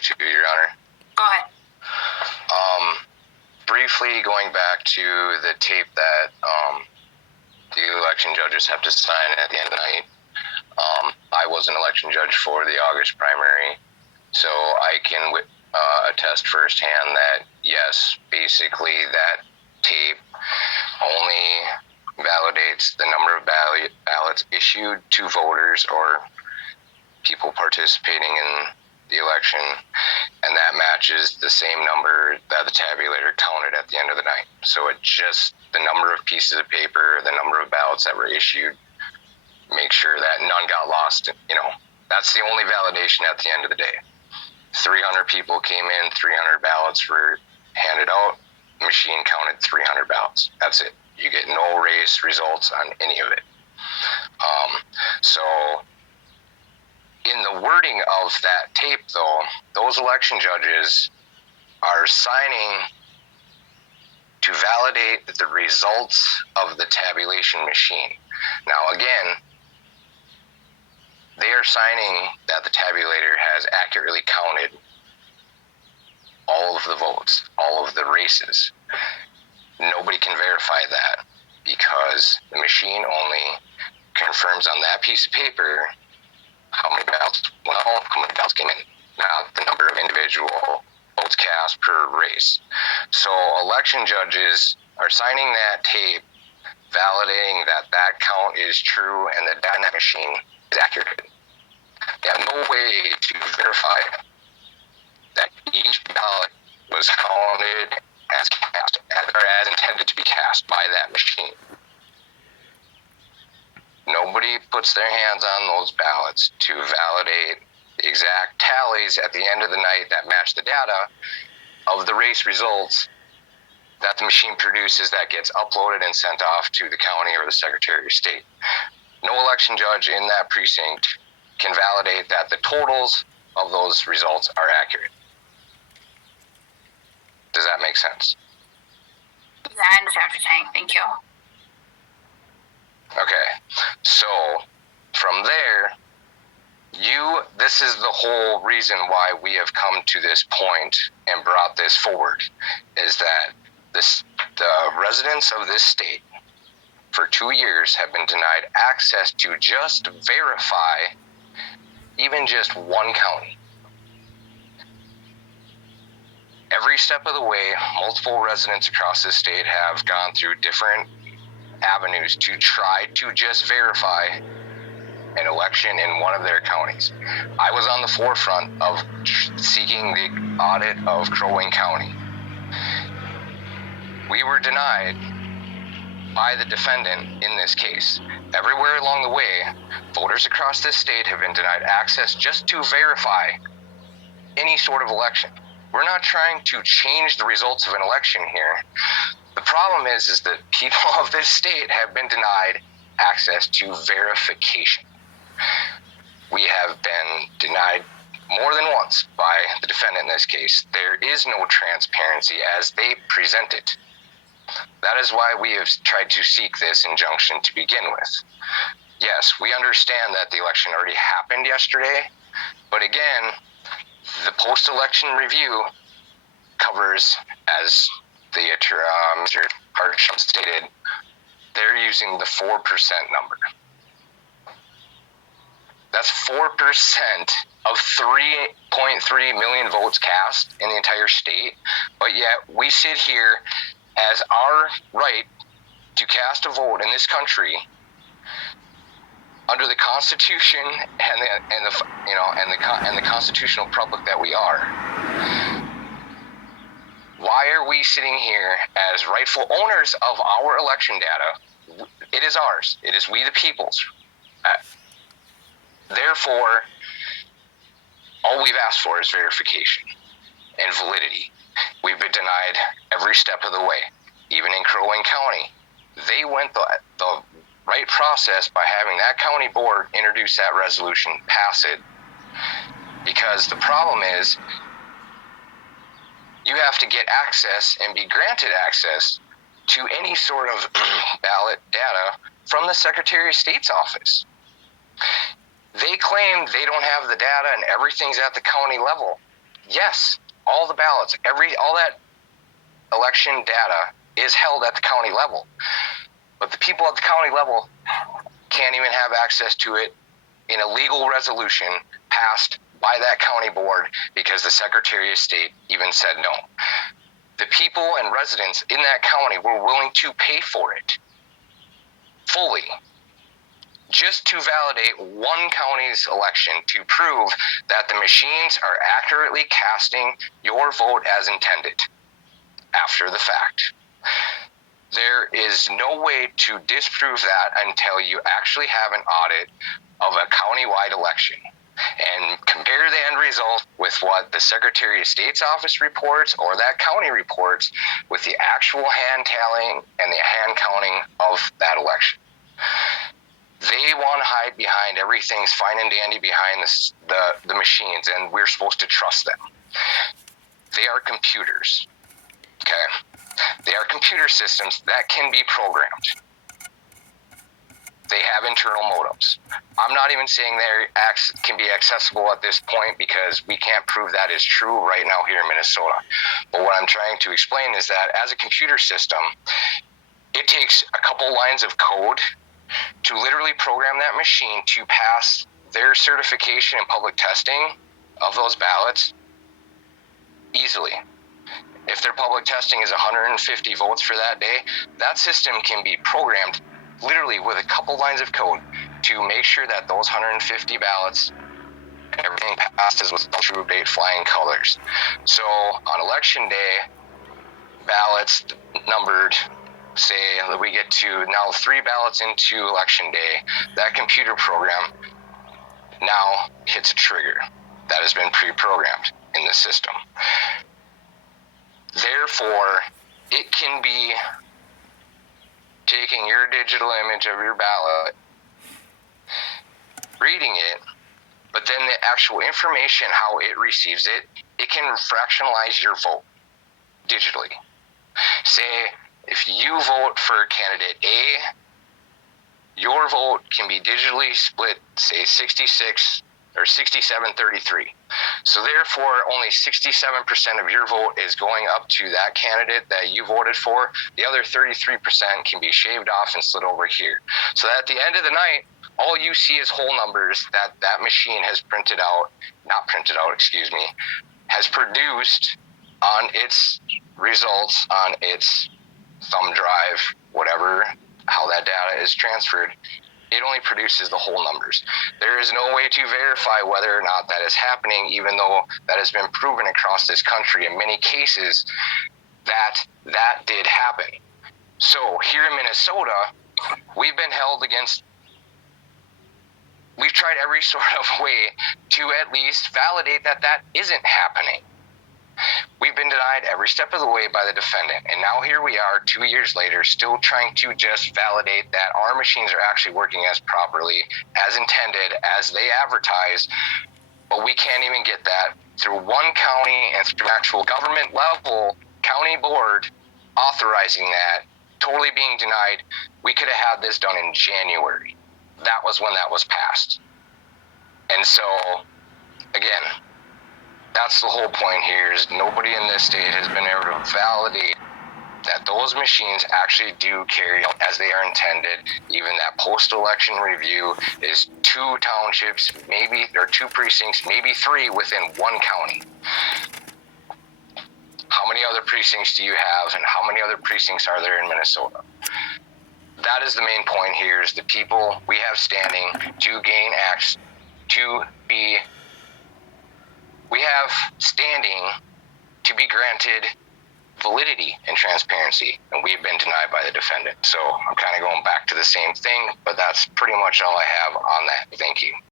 like to, Your Honor. Go ahead. Briefly going back to the tape that the election judges have to sign at the end of the night. I was an election judge for the August primary, so I can attest firsthand that, yes, basically that tape only validates the number of ballots issued to voters or people participating in the election, and that matches the same number that the tabulator counted at the end of the night. So it just, the number of pieces of paper, the number of ballots that were issued, make sure that none got lost. That's the only validation at the end of the day. 300 people came in, 300 ballots were handed out, machine counted 300 ballots. That's it. You get no race results on any of it. So in the wording of that tape, though, those election judges are signing to validate the results of the tabulation machine. Now, again, they are signing that the tabulator has accurately counted all of the votes, all of the races. Nobody can verify that because the machine only confirms on that piece of paper how many ballots went out, how many ballots came in, not the number of individual votes cast per race. So election judges are signing that tape, validating that that count is true and the data in that machine is accurate. They have no way to verify that each ballot was counted as cast, or as intended to be cast by that machine. Nobody puts their hands on those ballots to validate the exact tallies at the end of the night that match the data of the race results that the machine produces that gets uploaded and sent off to the county or the Secretary of State. No election judge in that precinct can validate that the totals of those results are accurate. Does that make sense? Yeah, I understand what you're saying. Thank you. Okay, so from there, this is the whole reason why we have come to this point and brought this forward, is that the residents of this state for 2 years have been denied access to just verify even just one county. Every step of the way, multiple residents across the state have gone through different avenues to try to just verify an election in one of their counties. I was on the forefront of seeking the audit of Crow Wing County. We were denied by the defendant in this case. Everywhere along the way, voters across this state have been denied access just to verify any sort of election. We're not trying to change the results of an election here. The problem is that people of this state have been denied access to verification. We have been denied more than once by the defendant in this case. There is no transparency as they present it. That is why we have tried to seek this injunction to begin with. Yes, we understand that the election already happened yesterday, but again, the post-election review covers, as the Mr. Hartsham stated, they're using the 4% number. That's 4% of 3.3 million votes cast in the entire state, but yet we sit here as our right to cast a vote in this country under the Constitution and the constitutional republic that we are. Why are we sitting here as rightful owners of our election data? It is ours. It is we the people's. Therefore, all we've asked for is verification and validity. We've been denied every step of the way. Even in Crow Wing County, they went the right process by having that county board introduce that resolution, pass it, because the problem is you have to get access and be granted access to any sort of ballot data from the Secretary of State's office. They claim they don't have the data and everything's at the county level. Yes, all the ballots, all that election data is held at the county level. But the people at the county level can't even have access to it in a legal resolution passed by that county board because the Secretary of State even said no. The people and residents in that county were willing to pay for it fully just to validate one county's election to prove that the machines are accurately casting your vote as intended after the fact. There is no way to disprove that until you actually have an audit of a countywide election and compare the end result with what the Secretary of State's office reports or that county reports with the actual hand tallying and the hand counting of that election. They want to hide behind everything's fine and dandy behind the machines, and we're supposed to trust them. They are computers, okay? They are computer systems that can be programmed. They have internal modems. I'm not even saying they can be accessible at this point because we can't prove that is true right now here in Minnesota. But what I'm trying to explain is that as a computer system, it takes a couple lines of code to literally program that machine to pass their certification and public testing of those ballots easily. If their public testing is 150 votes for that day, that system can be programmed literally with a couple lines of code to make sure that those 150 ballots, everything passes with true date flying colors. So on election day, ballots numbered, say we get to now 3 ballots into election day, that computer program now hits a trigger that has been pre-programmed in the system. Therefore, it can be taking your digital image of your ballot, reading it, but then the actual information, how it receives it, it can fractionalize your vote digitally. Say, if you vote for candidate A, your vote can be digitally split, say 66 or 67-33. So therefore, only 67% of your vote is going up to that candidate that you voted for. The other 33% can be shaved off and slid over here. So that at the end of the night, all you see is whole numbers that machine has has produced on its results, on its thumb drive, whatever, how that data is transferred. It only produces the whole numbers. There is no way to verify whether or not that is happening, even though that has been proven across this country in many cases that did happen. So here in Minnesota, we've been held against, we've tried every sort of way to at least validate that isn't happening. We've been denied every step of the way by the defendant, and now here we are 2 years later still trying to just validate that our machines are actually working as properly, as intended, as they advertise, but we can't even get that through one county and through actual government level county board authorizing that, totally being denied. We could have had this done in January. That was when that was passed. And so, again, that's the whole point here, is nobody in this state has been able to validate that those machines actually do carry out as they are intended. Even that post-election review is 2 townships, maybe, or 2 precincts, maybe 3 within one county. How many other precincts do you have, and how many other precincts are there in Minnesota? That is the main point here, is the people we have standing to gain access to be, we have standing to be granted validity and transparency, and we've been denied by the defendant. So I'm kind of going back to the same thing, but that's pretty much all I have on that. Thank you.